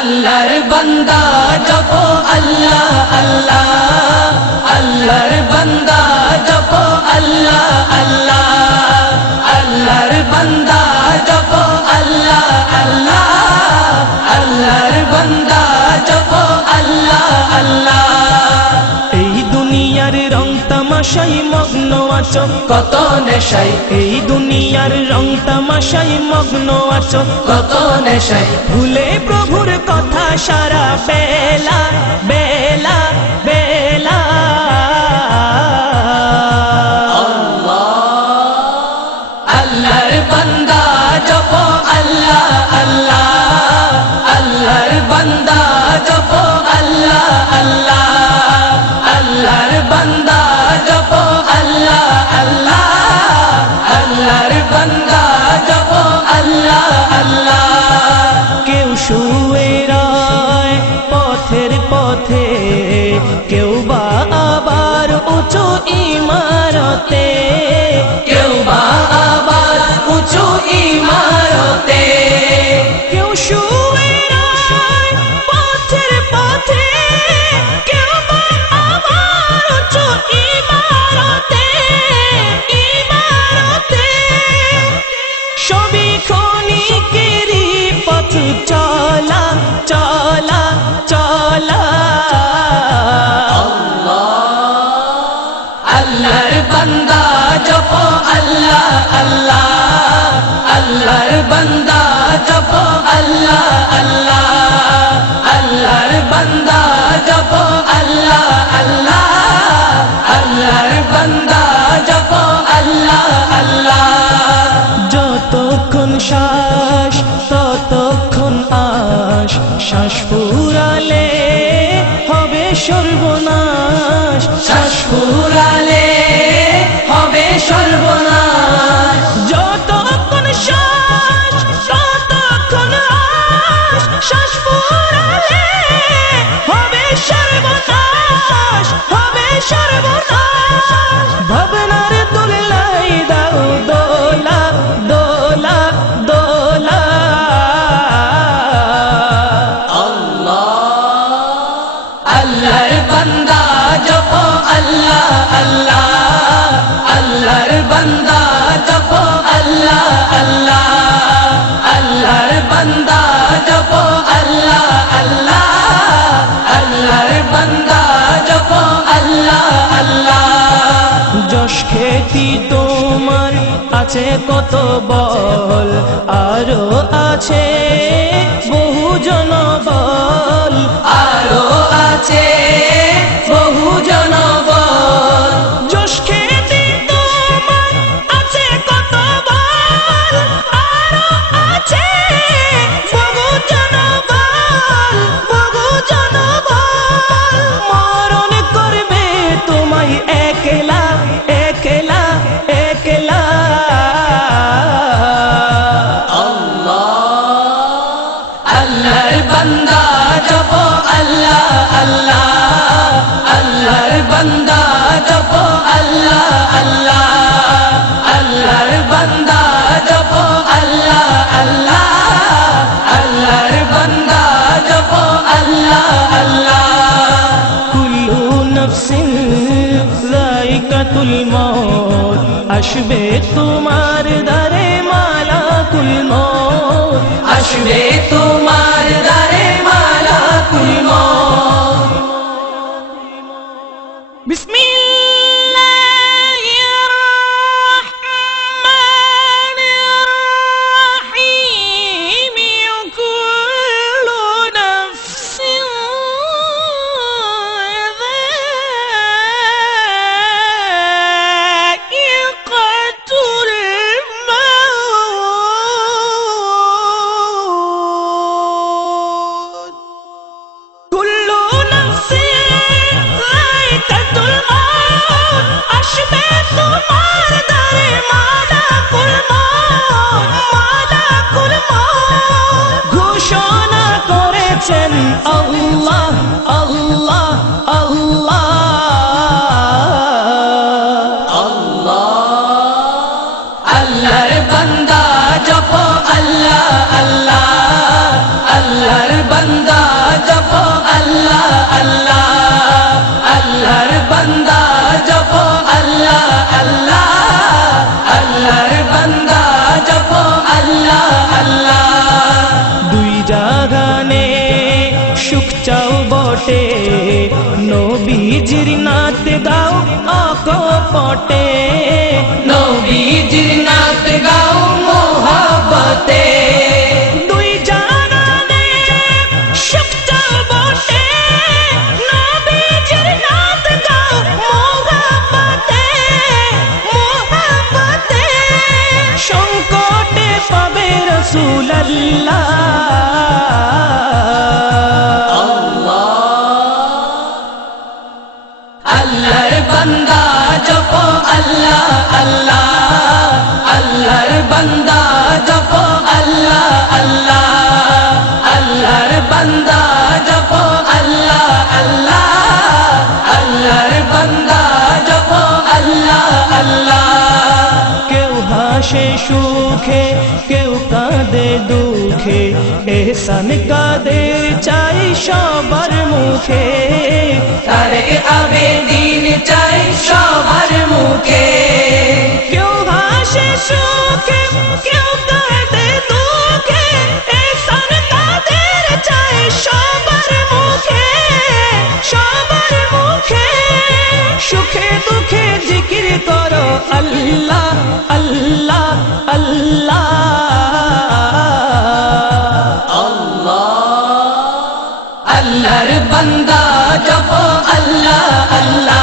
আল্লাহর বান্দা জপো আল্লাহ আল্লাহ, আল্লাহর বান্দা জপো আল্লাহ আল্লাহ, আল্লাহর বান্দা জপো আল্লাহ আল্লাহ, আল্লাহর বান্দা জপো আল্লাহ আল্লাহ। এই দুনিয়ার রং তামাশাই মগ্ন আছো কত নেশায়, এই দুনিয়ার রং তামাশাই মগ্ন আছো কত নেশায়, ভুলে প্রভুর কথা সারা বেলা বেলা বেলা। আল্লাহর বান্দা জপো আল্লাহ আল্লাহ, আল্লাহর বান্দা জপো আল্লাহ আল্লাহ, আল্লাহর বান্দা জপো আল্লাহ আল্লাহ, আল্লাহর বান্দা জপো আল্লাহ আল্লাহ। কেউ শুয়ে রয় পথের পথে, কেউ বা আবার উঁচু ইমারতে, কেউ বা আবার উঁচু ইমারতে, কেউ শুয়ে রয় পথের পথে, কেউ বা আবার উঁচু ইমারতে ইমারতে। সবই ক্ষণিকেরই পথ চলা চলা চলা। আল্লাহর বান্দা জপো আল্লাহ আল্লাহ, আল্লাহর বান্দা জপো আল্লাহ আল্লাহ, আল্লাহর বান্দা জপো আল্লাহ আল্লাহ, আল্লাহর বান্দা জপো আল্লাহ আল্লাহ। যতক্ষণ শ্বাস ততক্ষণ আশ, শ্বাস ফুরালে হবে সর্বনাশ, শ্বাস ফুরালে হবে সর্বনাশ। যতক্ষণ শ্বাস ততক্ষণ আশ, শ্বাস ফুরালে হবে সর্বনাশ হবে সর্বনাশ। ভাবনার দোলাই দাও দোলা দোলা দোলা। আল্লাহর বান্দা জপো আল্লাহ আল্লাহ, আল্লাহর বান্দা জপো আল্লাহ আল্লাহ, আল্লাহর বান্দা জপো আল্লাহ আল্লাহ, আল্লাহর বান্দা জপো আল্লাহ আল্লাহ। যশ খ্যাতি তোমার আছে কত বল, আরো আছে বহু জনবল, আরো আছে বহু জনবল। যশ খ্যাতি তোমার আছে কত বল, আরো আছে বহু জনবল বহু জনবল। মরণ করবে তোমায় একলা একলা একলা। আল্লাহর বান্দা জপো আল্লাহ আল্লাহ, আল্লাহর বান্দা জপো আল্লাহ আল্লাহ, আল্লাহর বান্দা জপো আল্লাহ আল্লাহ, আল্লাহর বান্দা জপো আল্লাহ আল্লাহ। কুল্লু নফসিন যায়িকাতুল মউত, আসবে তোমার দারে মালাকুল মউত, আসবে তোমার দারে মালাকুল মউত। বিসমিল্লাহির রাহমানির রাহিম। কুল্লু নাফসিন যায়িকাতুল মউত, কুল্লু নাফসিন যায়িকাতুল মউত, আসবে তোমার দারে মালাকুল মউত মালাকুল মউত। ঘোষণা করেছেন আল্লাহ আল্লাহ আল্লাহ। আল্লাহর বান্দা জপো আল্লাহ আল্লাহ, আল্লাহর বান্দা জপো আল্লাহ আল্লাহ আল্লাহর বান্দা জপো আল্লাহ আল্লাহ আল্লাহর বান্দা জপো আল্লাহ আল্লাহ দুই জাগানে সুখ চাও বটে নবীজির নাত গাও অকপটে নবীজির নাত গাও মোহব্বতে দুই জাগানে সুখ চাও বটে নবীজির নাত গাও মোহব্বতে মোহব্বতে সংকটে পাবে রাসূলুল্লাহ আল্লাহর বান্দা জপো আল্লাহ আল্লাহ আল্লাহর বান্দা জপো আল্লাহ আল্লাহ আল্লাহর বান্দা জপো আল্লাহ আল্লাহ আল্লাহর বান্দা জপো আল্লাহ আল্লাহ কেউ হাসে সুখে কেউ কাঁদে দুঃখে এহসান কাদের চাই সবার মুখে তারে আবেদিন চাই সবার মুখে কেউ হাসে সুখে কেউ কাঁদে দুঃখে এহসান কাদের চাই সবার মুখে সবার মুখে সুখে দুঃখে জিকির করো আল্লাহ আল্লাহ আল্লাহ আল্লাহর বান্দা জপো আল্লাহ আল্লাহ